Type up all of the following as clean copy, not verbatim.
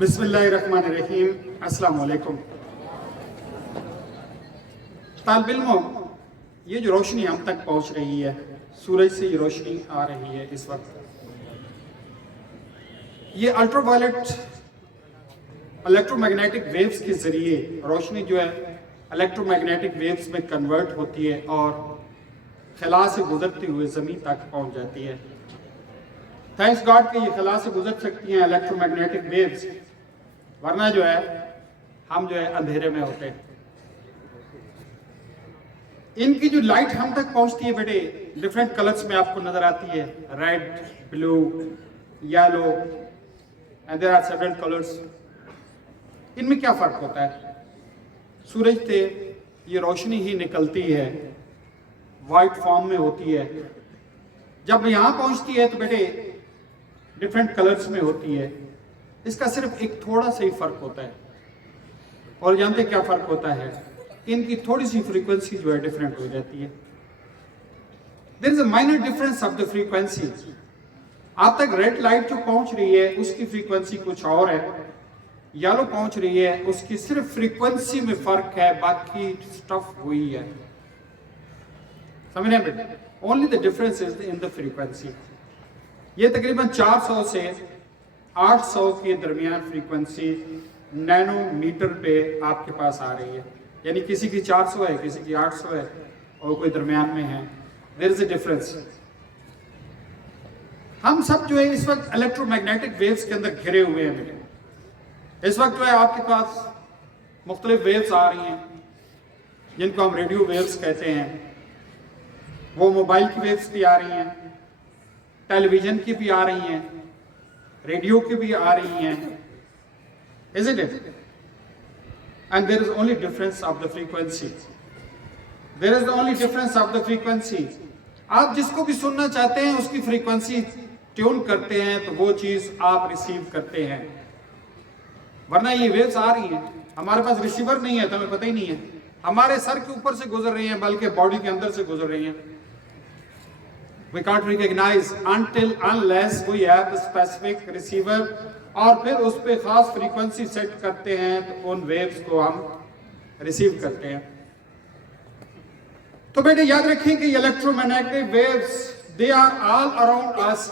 बिस्मिल्लाहिर्रहमानिर्रहीम, अस्सलाम वालेकुम। तालिब इल्मों, ये जो रोशनी हम तक पहुंच रही है, सूरज से ये रोशनी आ रही है इस वक्त, ये अल्ट्रावायलेट इलेक्ट्रोमैग्नेटिक वेव्स के ज़रिए रोशनी जो है इलेक्ट्रोमैग्नेटिक वेव्स में कन्वर्ट होती है और खला से गुजरते हुए ज़मीन तक पहुंच जाती है। थैंक्स गॉड कि ये खला से गुजर सकती हैं इलेक्ट्रोमैग्नेटिक वेव्स, वरना जो है हम जो है अंधेरे में होते हैं। इनकी जो लाइट हम तक पहुंचती है बेटे, डिफरेंट कलर्स में आपको नजर आती है, red, blue, yellow and there are several colours. इनमें क्या फर्क होता है? सूरज से ये रोशनी ही निकलती है, वाइट फॉर्म में होती है, जब यहां पहुंचती है तो बेटे डिफरेंट कलर्स में होती है। इसका सिर्फ एक थोड़ा सा ही फर्क होता है, और जानते क्या फर्क होता है? इनकी थोड़ी सी फ्रीक्वेंसी जो है डिफरेंट हो जाती है। There is a minor difference of the frequency. आप तक रेड लाइट जो पहुंच रही है उसकी फ्रीक्वेंसी कुछ और है, येलो पहुंच रही है उसकी सिर्फ फ्रीक्वेंसी में फर्क है, बाकी स्टफ वही है। समझ रहे हैं? Only the difference is in the frequency. ये तकरीबन 400 से 800 के दरमियान फ्रीक्वेंसी नैनोमीटर पे आपके पास आ रही है, यानी किसी की 400 है, किसी की 800 है, और कोई दरमियान में है। There is a difference. हम सब जो है इस वक्त इलेक्ट्रोमैग्नेटिक वेव्स के अंदर घिरे हुए हैं बेटे। इस वक्त जो है आपके पास मुख्तलिफ वेव्स आ रही हैं, जिनको हम रेडियो वेव्स कहते हैं। वो मोबाइल की वेव्स भी आ रही हैं, टेलीविजन की भी आ रही हैं, रेडियो की भी आ रही हैं, isn't it? And there is only difference of the frequency. There is the only difference of the frequency. आप जिसको भी सुनना चाहते हैं उसकी फ्रीक्वेंसी ट्यून करते हैं तो वो चीज आप रिसीव करते हैं, वरना ये वेव्स आ रही हैं। हमारे पास रिसीवर नहीं है तो हमें पता ही नहीं है, हमारे सर के ऊपर से गुजर रही हैं, बल्कि बॉडी के अंदर से गुजर रही हैं। We can't recognize until unless we have a specific receiver, और फिर उस पे खास फ्रीक्वेंसी सेट करते हैं तो उन वेव्स को हम रिसीव करते हैं। तो बेटे याद रखें कि electromagnetic waves they are all around us.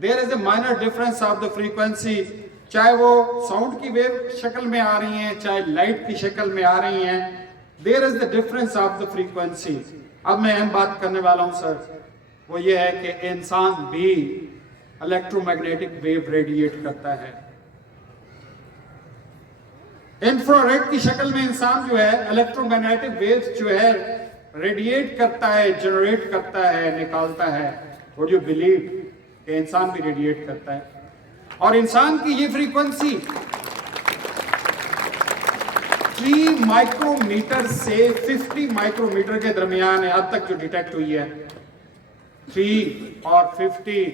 There is a minor difference of the frequency, चाहे वो साउंड की वेव शक्ल में आ रही हैं, चाहे लाइट की शक्ल में आ रही हैं। There is the difference of the frequency. अब मैं अहम बात करने वाला हूं सर, वो ये है कि इंसान भी इलेक्ट्रोमैग्नेटिक वेव रेडिएट करता है। इंफ्रारेड की शक्ल में इंसान जो है इलेक्ट्रोमैग्नेटिक वेव्स जो है रेडिएट करता है, जनरेट करता है, निकालता है। और जो बिलीव कि इंसान भी रेडिएट करता है, और इंसान की ये फ्रीक्वेंसी 3 माइक्रोमीटर से 50 माइक्रोमीटर के दरमियान है, अब तक जो डिटेक्ट हुई है। 3 और 50,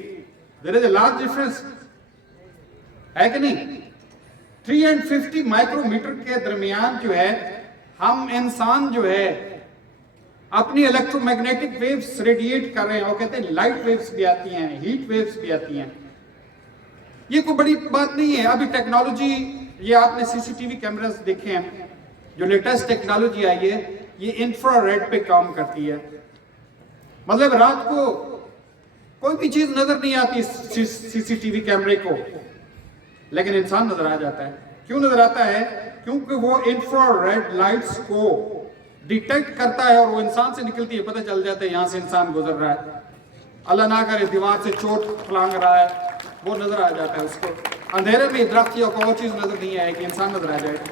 there is a large difference, है कि नहीं? 3 एंड 50 माइक्रोमीटर के दरमियान जो है हम इंसान जो है अपनी इलेक्ट्रोमैग्नेटिक वेव्स रेडिएट कर रहे हैं। और कहते हैं लाइट वेव्स भी आती हैं, हीट वेव्स भी आती हैं। ये कोई बड़ी बात नहीं है। अभी टेक्नोलॉजी, ये आपने सीसीटीवी कैमरास देखे हैं, जो लेटेस्ट टेक्नोलॉजी आई है, ये इंफ्रारेड पे काम करती है। मतलब रात को कोई भी चीज नजर नहीं आती सीसीटीवी कैमरे को, लेकिन इंसान नजर आ जाता है। क्यों नजर आता है? क्योंकि वो इंफ्रारेड लाइट्स को डिटेक्ट करता है और वो इंसान से निकलती है, पता चल जाता है यहां से इंसान गुजर रहा है। अल्लाह ना करे दीवार से चोट फलांग रहा है, वो नजर आ जाता है उसको। अंधेरे में दरख्त या कोई चीज नजर नहीं आएगी, इंसान नजर आ जाएगा।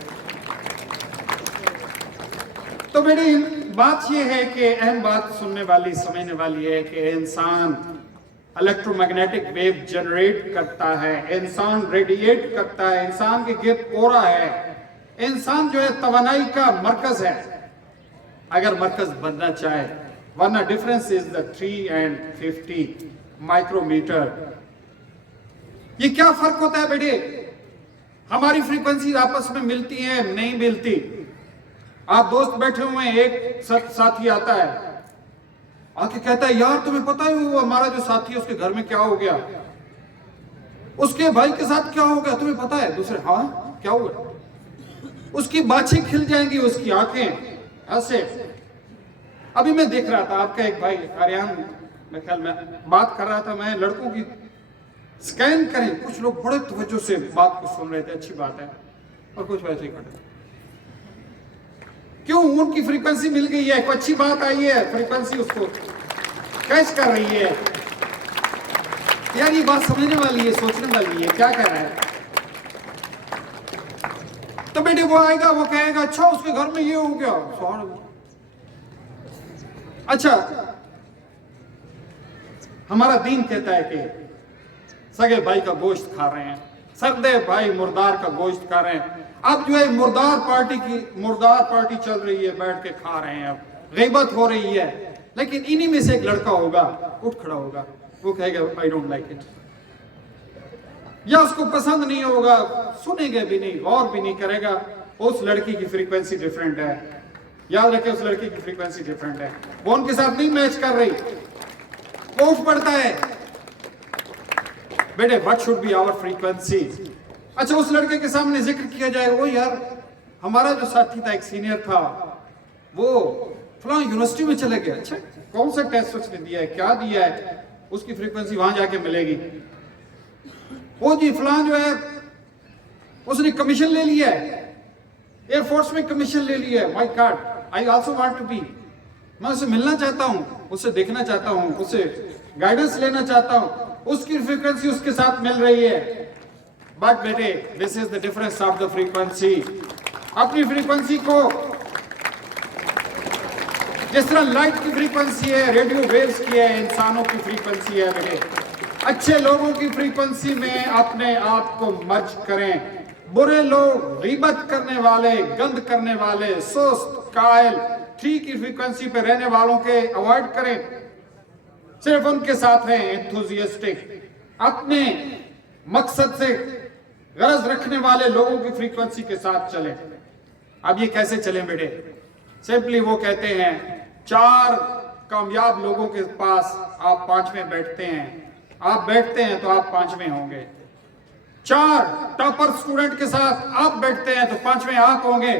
तो मेरी बात यह है कि अहम बात सुनने वाली, समझने वाली है कि इंसान इलेक्ट्रोमैग्नेटिक वेव जनरेट करता है, इंसान रेडिएट करता है, इंसान के गिर्द ओरा है। इंसान जो है तवानाई का मरकज है, अगर मरकज बनना चाहे, वरना difference is the 3 and 50 micrometre. ये क्या फर्क होता है बेटे? हमारी फ्रीक्वेंसी आपस में मिलती है, नहीं मिलती। आप दोस्त बैठे हुए हैं, एक साथी आता है, आके कहता है यार तुम्हें पता है वो हमारा जो साथी है उसके घर में क्या हो गया? उसके भाई के साथ क्या हो गया तुम्हें पता है? दूसरे, हाँ क्या हुआ? उसकी बाछें खिल जाएंगी, उसकी आंखें ऐसे। अभी मैं देख रहा था आपका एक भाई आर्यन, मैं ख्याल में बात कर रहा था, मैं लड़कों की स्कैन करें, कुछ लोग बड़े तवज्जो से बात को सुन रहे थे, अच्छी बात है, और कुछ वैसे ही खड़े। क्यों? उनकी फ्रीक्वेंसी मिल गई है, कोई अच्छी बात आई है, फ्रीक्वेंसी उसको कैच कर रही है। यार ये बात समझने वाली है, सोचने वाली है, क्या कह रहा है। तो बेटे वो आएगा, वो कहेगा अच्छा उसके घर में ये हो गया, अच्छा हमारा दीन कहता है कि सगे भाई का गोश्त खा रहे हैं, सरदे भाई मुर्दार का गोश्त खा रहे हैं। अब जो है मुर्दार पार्टी चल रही है, बैठ के खा रहे हैं, अब गीबत हो रही है। लेकिन इन्हीं में से एक लड़का होगा, उठ खड़ा होगा, वो कहेगा आई डोंट लाइक इट, या उसको पसंद नहीं होगा, सुनेगा भी नहीं, गौर भी नहीं करेगा। उस लड़की की फ्रीक्वेंसी डिफरेंट है, याद रखे, उस लड़की की फ्रीक्वेंसी डिफरेंट है, वो उनके साथ नहीं मैच कर रही, वो उठ पड़ता है। बेटे what should be our frequency? अच्छा उस लड़के के सामने जिक्र किया जाए, वो यार हमारा जो साथी था, एक सीनियर था, वो फलां यूनिवर्सिटी में चले गया। अच्छा कौन सा टेस्ट उसने दिया है, क्या दिया है, उसकी फ्रीक्वेंसी वहां जाके मिलेगी। वो जी फलां जो है उसने कमीशन ले लिया है, एयरफोर्स में कमीशन ले लिया है, my god I also want to be, मैं उससे मिलना चाहता हूं, उससे देखना चाहता हूं, उससे गाइडेंस लेना चाहता हूं, उसकी फ्रीक्वेंसी उसके साथ मिल रही है। बट बेटे this is the difference of the frequency. अपनी फ्रीक्वेंसी को, जिस तरह लाइट की फ्रीक्वेंसी है, रेडियो वेव्स की है, इंसानों की फ्रीक्वेंसी है बेटे, अच्छे लोगों की फ्रीक्वेंसी में अपने आप को मर्ज करें। बुरे लोग, गीबत करने वाले, गंद करने वाले, सुस्त, कायल, ठीक की फ्रीक्वेंसी पे रहने वालों के अवॉइड करें, सिर्फ उनके साथ हैं एंथुसियास्टिक, अपने मकसद से गरज रखने वाले लोगों की फ्रीक्वेंसी के साथ चलें। अब ये कैसे चलें बेटे? सिंपली वो कहते हैं 4 कामयाब लोगों के पास आप 5वें बैठते हैं, आप बैठते हैं तो आप 5वें होंगे। 4 टॉपर स्टूडेंट के साथ आप बैठते हैं तो 5वें आप होंगे।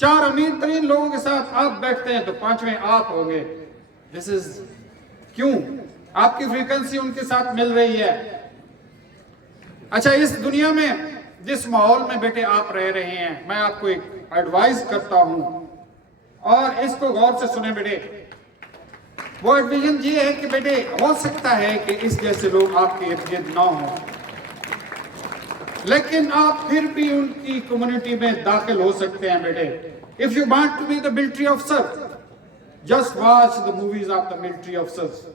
4 अमीर तरीन लोगों के साथ आप बैठते हैं तो 5वें आप होंगे। दिस इज क्यों? आपकी फ्रीक्वेंसी उनके साथ मिल रही है। अच्छा इस दुनिया में जिस माहौल में बेटे आप रह रहे हैं, मैं आपको एक एडवाइस करता हूं और इसको गौर से सुने बेटे। वो एडवाइस ये है कि बेटे हो सकता है कि इस जैसे लोग आपके इर्द गिर्द ना हो, लेकिन आप फिर भी उनकी कम्युनिटी में दाखिल हो सकते हैं बेटे। If you want to be the military officer, just watch the movies of the military officers.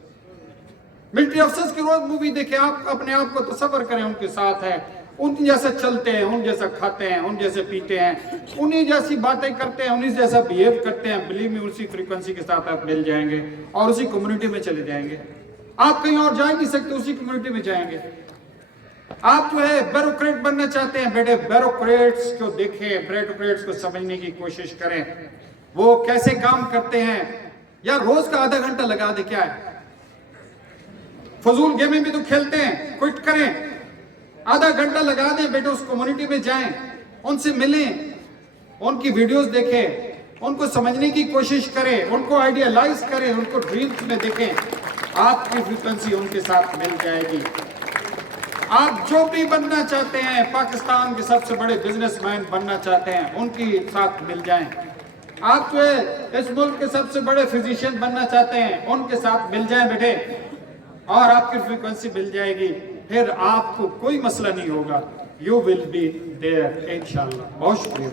Military officers की रोज मूवी देखें, आप अपने आप को तसव्वुर करें उनके साथ है, उन जैसे चलते हैं, उन जैसा खाते हैं, उन जैसे पीते हैं, उन्हीं जैसी बातें करते हैं, उन्हीं जैसा बिहेव करते हैं। बिलीव मी, उसी फ्रीक्वेंसी के साथ आप मिल जाएंगे और उसी कम्युनिटी में चले जाएंगे। आप कहीं और जा नहीं सकते, उसी कम्युनिटी में जाएंगे। आप जो है ब्यूरोक्रेट बनना चाहते हैं बेटे, ब्यूरोक्रेट्स को देखें, ब्यूरोक्रेट्स को समझने की कोशिश करें, वो कैसे काम करते हैं। यार रोज का आधा घंटा लगा दे, क्या है, फजूल गेमें भी तो खेलते हैं, क्विट करें, आधा घंटा लगा दें बेटे, उस कम्युनिटी में जाएं, उनसे मिलें, उनकी वीडियोस देखें, उनको समझने की कोशिश करें, उनको आइडियलाइज करें, उनको ड्रीम्स में देखें। आपकी फ्रीक्वेंसी उनके साथ मिल जाएगी। आप जो भी बनना चाहते हैं, पाकिस्तान के सबसे बड़े बिजनेसमैन बनना चाहते हैं, उनके साथ मिल जाएं। आप जो है इस मुल्क के सबसे बड़े फिजिशियन बनना चाहते हैं, उनके साथ मिल जाएं बेटे, और आपकी फ्रीक्वेंसी मिल जाएगी। फिर आपको कोई मसला नहीं होगा, यू विल बी देयर इंशाल्लाह। बहुत शुक्रिया।